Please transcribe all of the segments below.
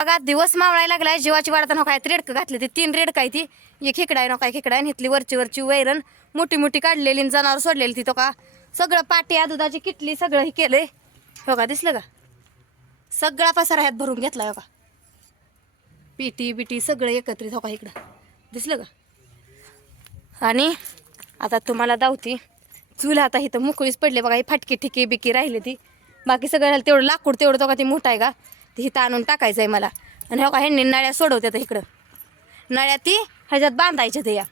बघा दिवस मावळायला लागलाय जीवाची वाढता काय रेडकं घातली ती तीन रेडका आहे ती. एक खेकडाय नको नका खेकडा आहे वरची वरची वैरण मोठी मोठी काढलेली आणि जनावर सोडलेली ती तो का. सगळं पाटी दुधाची किटली सगळं हे केलंय. हो का दिसलं का? सगळा पसारा ह्यात भरून घेतला हो का? पिटी बिटी सगळं एकत्रित हो का इकडं? दिसलं का? आणि आता तुम्हाला दावती. चूल आता इथं मोकळीच पडले बघा ही फाटकी ठिकी बिकी राहिली ती. बाकी सगळं तेवढं लाकूड तेवढं तो का ती मोठा आहे का? ती हिथं आणून टाकायचं आहे मला. आणि हो का ह्यांनी नळ्या सोडवत्या इकडं. नळ्या ती ह्याच्यात बांधायच्या त्या.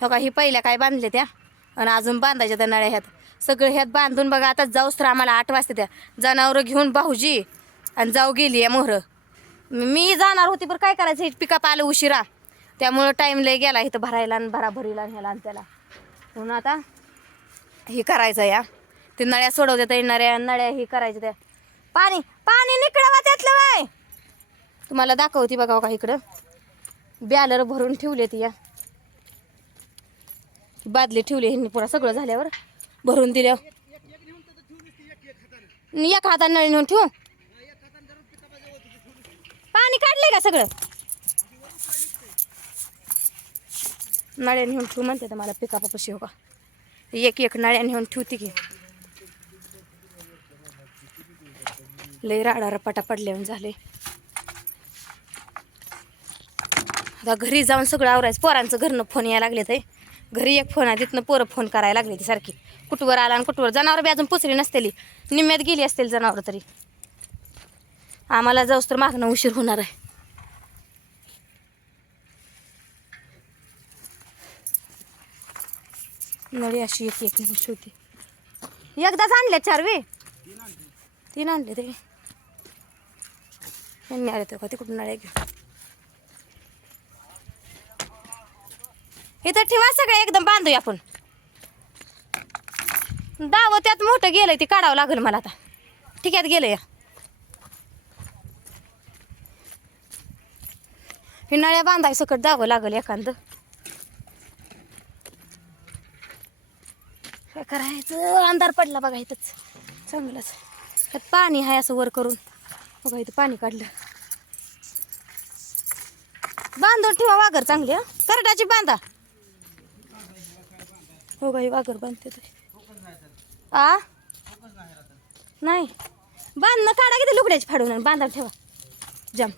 हो का ही पहिल्या काय बांधले त्या? आणि अजून बांधायच्या त्या नळ्या ह्यात. सगळं ह्यात बांधून बघा आता जाऊस तर आम्हाला आठ वाजता त्या जनावरं घेऊन भाऊजी आणि जाऊ गेली आहे मोहरं. मी जाणार होती पण काय करायचं? हे पिकअप आलं उशिरा. त्यामुळं टाईम लय गेला इथं भरायला आणि भराभरीला ह्याला आणि त्याला. म्हणून आता हे करायचं या. ते नळ्या सोडवत्या त्या नळ्या नळ्या हे करायच्या त्या. पाणी पाणी निकडवा बाय तुम्हाला दाखवते बघा का इकडं. बॅलर भरून ठेवले ती या. बादली ठेवली ह्यांनी पुरा सगळं झाल्यावर. भरून दिल्या एक हाताने नळी नेऊन ठेवू. पाणी काढले का सगळं? नळ्या नेऊन ठेवू म्हणते तर मला पिकापाशी हो का एक एक नळ्या नेऊन ठेवते की. लय राडा रपाटा पडल्यावर झाले. आता घरी जाऊन सगळं आवरायचं. पोरांचं घरनं फोन यायला लागले ते घरी एक फोन आहे तिथनं पोरं फोन करायला लागले ती सारखी. कुठवर आला आणि कुठवर? जनावर बी अजून पुचली नसतेली. निम्म्यात गेली असतील जनावर तरी. आम्हाला जाऊस तर मागणं उशीर होणार आहे. नळी अशी एक एक होती. एकदाच आणल्या चार वे. तीन आणले ते. यांनी आले तर का तिकडून नळ्या घेऊन इथं ठेवा सगळं एकदम बांधूया आपण. दाव त्यात मोठं गेलंय ते काढावं लागेल मला आता. ठिक्यात गेलं या हे नळ्या बांधाय सकट दावं लागेल एखादं. काय करायचं? अंधार पडला बघा इथंच. चांगलंच पाणी आहे असं वर करून. बघा इथं पाणी काढलं. बांधून ठेवा वाघर चांगली हा. करडाची बांधा. हो गाई वाघर बांधते आ? नाही. बांधणं काढा किती लुकड्याची फाडून बांधा ठेवा. जम.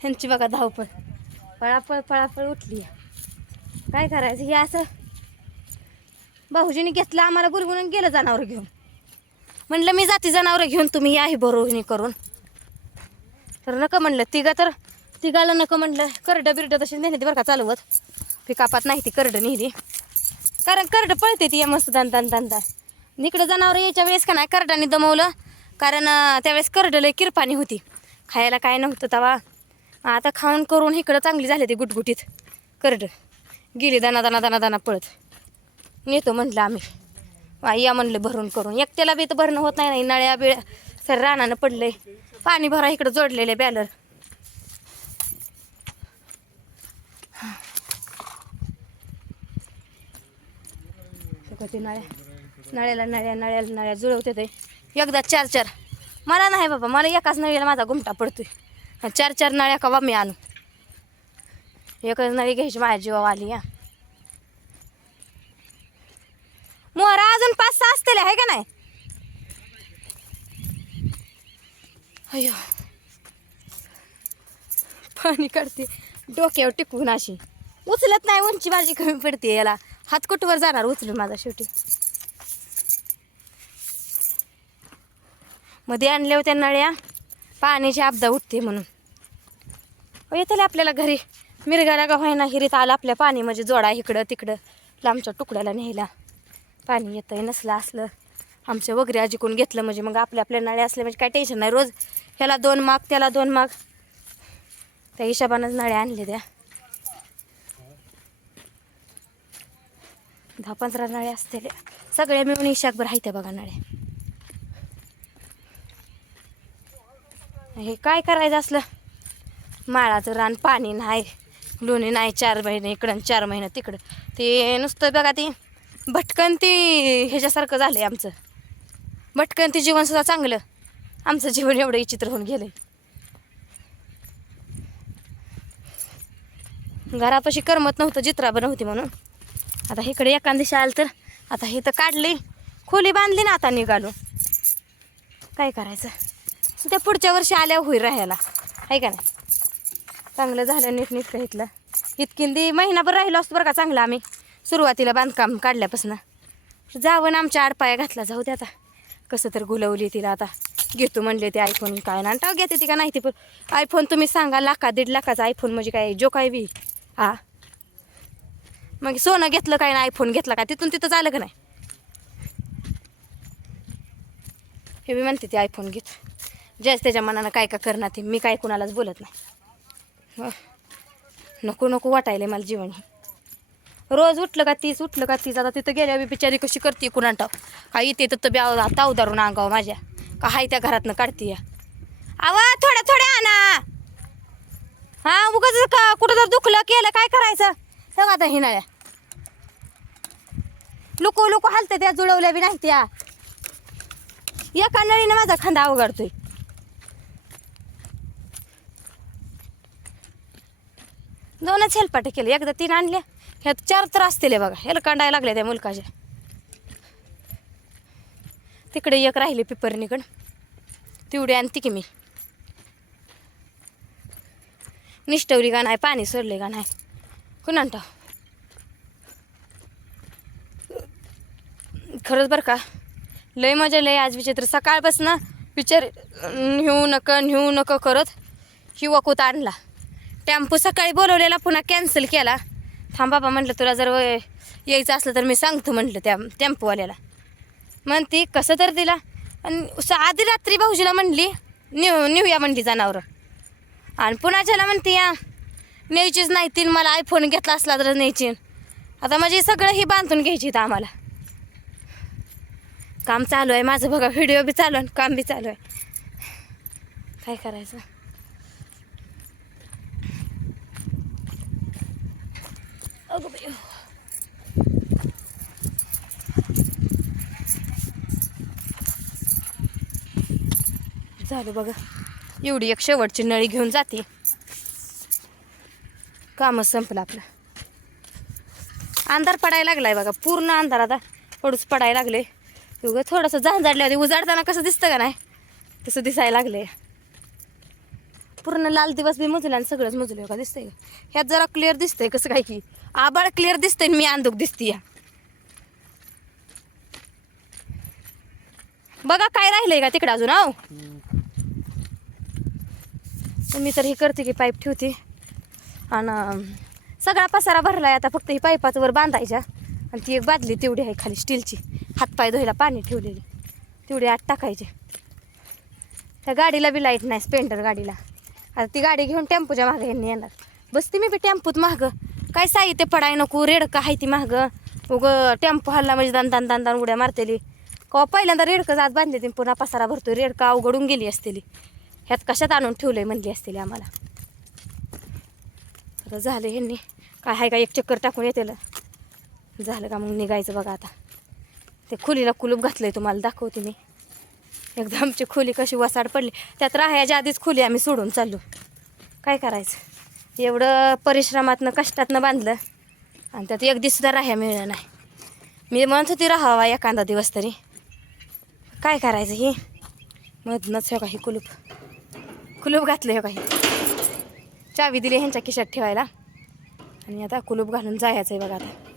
ह्यांची बघा धावपळ. पळापळ पळापळ उठली. काय करायचं? हे असं भाऊजीने घेतलं आम्हाला गुरगुणून गेलं जनावर घेऊन. म्हणलं मी जाते जनावर घेऊन तुम्ही या ही बरोबरी करून. तर नका म्हणलं तिघं तर तिघाला नका म्हणलं करडं बिरडं तशी नेहती बरं का चालवत. पिकापात नाही ती करडं नेली. कारण करडं पळते ती या मस्त दान दान दान दान. इकडं जनावर यायच्या वेळेस का नाही करडाने दमवलं. कारण त्यावेळेस करडं लय किरपाणी होती. खायला काय नव्हतं तवा. आता खाऊन करून इकडं चांगली झाली ती गुटगुटीत. करड. गेली दाना दाना दाना दाना पळत. नेतो म्हणलं आम्ही. वा, या म्हणलं भरून करून. एकट्याला बी तर भरणं होत नाही नाही. नळ्या बिळ्या सर रानानं पडलंय. पाणी भरा इकडं जोडलेले बॅलर. ते नळ्या नळ्याला नळ्या नळ्याला नळ्या जुळवते ते. एकदा चार चार. मला नाही बाबा मला एकाच नळीला माझा घुमटा पडतोय. चार चार नळ्या कवा मी आणू? एकच नळी घ्यायची माझ्या जीवा आली या मोहरा अजून पाच सहा असतील आहे का नाही? अयो पाणी काढते. डोक्यावर टिकवून अशी. उचलत नाही उंची माझी कमी पडते याला. हातकुटवर जाणार उचलून माझा शेवटी? मध्ये आणल्या होत्या नळ्या. पाण्याची आपदा उठते म्हणून. येते आपल्याला घरी. मिरगाला का व्हायना हिरीत आलं आपल्या पाणी म्हणजे जोडा इकडं तिकडं. लांबच्या तुकड्याला न्यायला. पाणी येतंय नसलं असलं. आमच्या वगैरे आजीकून घेतलं म्हणजे मग आपल्या आपल्या नळे असल्या म्हणजे काय टेन्शन नाही रोज. ह्याला दोन माग त्याला दोन माग. त्या हिशोबानंच नळ्या आणले त्या. दहा पंधरा नळे असतील. सगळ्या मिळून हिशाकभर आहेत त्या बघा नळ्या. हे काय करायचं असलं? माळाचं रान पाणी नाही लोणी नाही चार महिने इकडं आणि चार महिने तिकडं. ते नुसतं बघा ती भटकन ती ह्याच्यासारखं झालं आहे आमचं. भटकंती जीवनसुद्धा चांगलं. आमचं जीवन एवढं विचित्र होऊन गेलं आहे घरापाशी करमत नव्हतं जित्राबर नव्हती म्हणून. आता इकडे एखाद दिशा आलं तर आता हे तर काढली. खोली बांधली ना आता निघालो. काय करायचं? त्या पुढच्या वर्षी आल्यावर होईल राहायला. आहे का नाही? चांगलं झालं नीट नीट इथलं इतकिंदी महिनाभर राहिलो असतो बरं का चांगलं आम्ही. सुरुवातीला बांधकाम काढल्यापासून. जावं ना आमच्या आडपाया घातला जाऊ दे आता. कसं तर गुलवली तिला आता. घेतो म्हणले ते आयफोन काय ना. टाव घेते ती का नाही ते पण. आयफोन तुम्ही सांगा लाखा दीड लाखाचा आयफोन म्हणजे काय? जो काय बी. हा मग सोनं घेतलं काय ना आयफोन घेतला का तिथून तिथं झालं का नाही? हे मी म्हणते ते आयफोन घेत. ज्याच त्याच्या मनानं काय का करणार ते. मी काय कुणालाच बोलत नाही. नको नको वाटायले मला जीवन रोज उठलं का तीच उठलं का तीच. आता तिथं गेल्या बी बिचारी कशी करते कुणाटं का इथे तर ब्याव आता उदारून अंगाव माझ्या. का हाय त्या घरातनं काढते या आवा थोड्या थोड्या आणा. हा उगाच का कुठं जर दुखलं केलं काय करायचं? हे आता हिनाळ्या लुको लुको हलते त्या जुळवल्या बी नाही त्या एका नळीनं माझा खांदा अवघडतोय. दोनच हेलपाटे केले एकदा तीन आणल्या. ह्यात चार तर असतील बघा ह्याला कांडायला लागल्या त्या मुलकाच्या तिकडे एक राहिले पिपरणीकडं तेवढी आणते की मी. निष्ठवली का नाही पाणी सोडले का नाही. कुणांटा खरंच बरं का लय मजा लय आज विचित्र. सकाळपासून विचार नेऊ नका नेऊ नका करत ही वकूत आणला. टेम्पो सकाळी बोलवलेला पुन्हा कॅन्सल केला. थांब बाबा म्हटलं तुला जर यायचं असलं तर मी सांगतो म्हटलं त्या टेम्पोवाल्याला. म्हणती कसं तर दिला? आणि स- आधी रात्री भाऊजीला म्हणली नेऊ नेऊया म्हणली जनावरं. आणि पुन्हा ज्याला म्हणते या न्यायचीच नाही तीन मला आयफोन घेतला असला तर न्यायची. आता म्हणजे सगळं ही बांधून घ्यायची इथं आम्हाला. काम चालू आहे माझं बघा व्हिडिओ बी चालू आहे काम बी चालू आहे. काय करायचं? अगं बाई. झालं बघा. एवढी एक शेवटची नळी घेऊन जाते. कामच संपलं आपलं. अंधार पडायला लागलाय बघा. पूर्ण अंधार आता. पडूस पडायला लागले. उगं थोडंसं झांजाडल्या होती उजाडताना कसं दिसतं का नाही? तसं दिसायला लागले पूर्ण लाल दिवस बी मुजले आणि सगळंच मुजले का दिसतंय. का ह्यात जरा क्लिअर दिसतंय कसं काय की. आबाळ क्लिअर दिसतंय आणि मी अंधुक दिसते या बघा काय राहिलंय का तिकडं अजून आहो मी तर हे करते की पाईप ठेवते. आणि सगळा पसारा भरलाय आता फक्त ही पाईपात वर बांधायच्या. आणि ती एक बादली तेवढी आहे खाली स्टीलची. हातपाय धुवायला पाणी ठेवलेली. तेवढी आत टाकायचे. त्या गाडीला बी लाइट नाही स्पेंडर गाडीला. आता ती गाडी घेऊन टेम्पोच्या मागं यांनी येणार. बसते मी बी टेम्पोत मागं. काय साहित्य पडाय नको रेडका आहे ती मागं. उग टेम्पो हल्ला म्हणजे दान दान दान दान उड्या मारतेली. कवा पहिल्यांदा रेडकं जात बांधली ती पुन्हा पसारा भरतो रेडका अवघडून गेली असतेली. ह्यात कशात आणून ठेवलंय म्हणली असतेली आम्हाला. आता झालं ह्यांनी. काय आहे का एक चक्कर टाकून येतेल. झालं का मग निघायचं बघा आता. ते खुलीला कुलूप घातलंय तुम्हाला दाखवते मी. एकदा आमची खोली कशी वसाड पडली. त्यात राहायच्या आधीच खोली आम्ही सोडून चाललो. काय करायचं? एवढं परिश्रमातनं कष्टातनं बांधलं. आणि त्यात एक दिवस राह्या मिळलं नाही. मी म्हणत होती राहावा एखादा दिवस तरी. काय करायचं ही? मधनंच हे काही कुलूप. कुलूप घातलं हे काही चावी दिली ह्यांच्या खिशात ठेवायला. आणि आता कुलूप घालून जायचं आहे बघा आता.